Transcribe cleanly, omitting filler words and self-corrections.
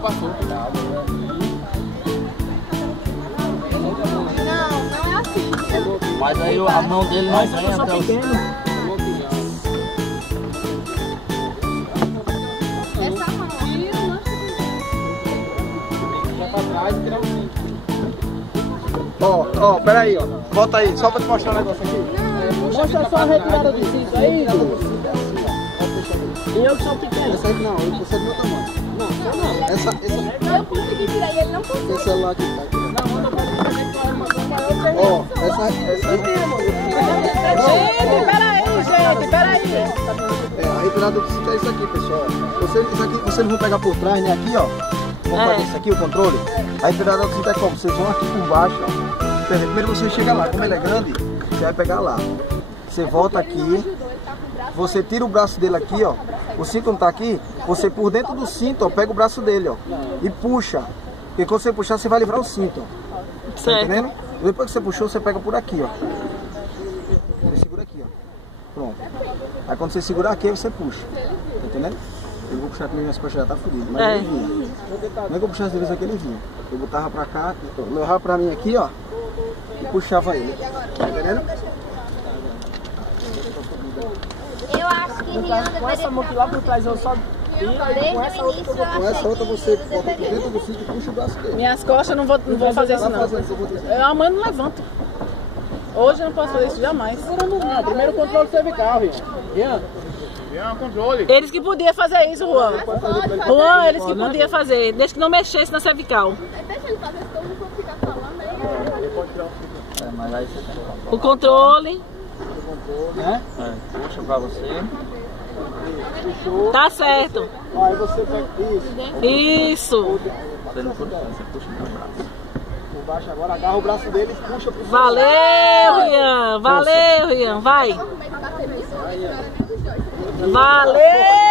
já passou. Não é assim. Mas aí a mão dele não vem só até o... pequeno. Essa mão. Já pra trás e tirar o cinto. Ó, peraí, ó. Volta aí, só pra te mostrar um negócio aqui. Mostra só a retirada do cinto aí, Igor. E eu que sou pequeno. Essa aí não, você é do meu tamanho. Não. Essa Eu consegui tirar e ele não conseguiu. esse celular aqui tá aqui. Não, manda pra mim também que é uma armação maior que a minha. Ó, essa Gente, peraí. a retirada do cinto é isso aqui, pessoal. Isso aqui vocês vão pegar por trás, né? Aqui, ó. Vamos fazer isso aqui, o controle. A retirada do cinto é como? Vocês vão aqui por baixo, ó. Primeiro você chega lá, como ele é grande, você vai pegar lá. Você volta aqui, você tira o braço dele aqui, ó. O cinto não tá aqui, você por dentro do cinto, ó, pega o braço dele, ó. E puxa. Porque quando você puxar, você vai livrar o cinto, ó. Tá entendendo? Depois que você puxou, você pega por aqui, ó. Você segura aqui, ó. Pronto. Aí quando você segurar aqui, aí você puxa. Tá entendendo? Eu vou puxar aqui, minhas costas já tá fodido. Mas ele vinha. Não é que eu puxasse deles aqui, ele vinha. Eu botava pra cá, eu levava pra mim aqui, ó. E puxava ele. Tá entendendo? Eu acho que Rian Com essa mão que lá por trás eu só... desde o início eu Com essa achei outra você bota por dentro do cinto e puxa o braço dele. Minhas costas não vou fazer isso não. Eu amanhã não levanto. Hoje eu não posso fazer isso jamais. Primeiro controle cervical, Rian. Rian, controle. Eles que podiam fazer isso, Juan. Juan, eles que podiam fazer. Desde que não mexesse na cervical. Deixa ele fazer isso que eu não vou ficar falando aí. Mas aí você tem O controle. Né? puxa pra você. Tá certo. Aí você pega isso. Isso. Você não puxa, você puxa no braço. Por baixo agora, agarra o braço dele e puxa pro Valeu, Rian. Valeu, Rian. Vai. Valeu.